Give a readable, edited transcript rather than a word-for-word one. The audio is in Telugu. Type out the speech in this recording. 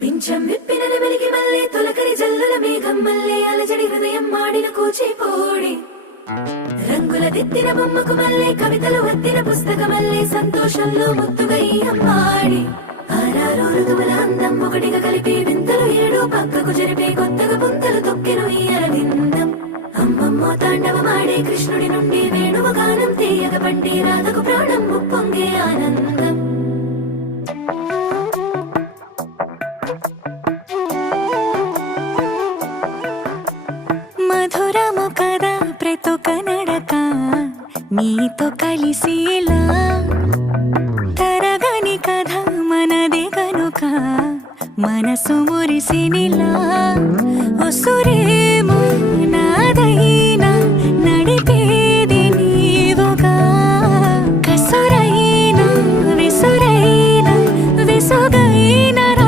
పింఛం విప్పిన నెమలికి మల్లె తొలకరి జల్లుల మేఘం మల్లె అలజడి హృదయం మాడిన కూచిపోడి రంగుల దిద్దిన బొమ్మకు మల్లె కవితలు వద్దిన పుస్తక మల్లె సంతోషంలో ముద్దుగా ఈ అమ్మాడి ఆరారు ఋతువుల అందం ఒకటిగా కలిపి వింతలు ఏడు పక్కకు జరిపే కొత్తగా పుంతలు తొక్కెను ఈ అరవిందం అమ్మమ్మో తాండవమాడే కృష్ణుడి నుండి వేణువ గానం తీయగ పండి రాధకు ప్రాణం ముప్పొంగే ఆనందం మధురము కదా ప్రతొక నడక నీతో కలిసేలా తరగని కథ మనదే కనుక మనసు మురిసినిలా ఉసురేమో నాదై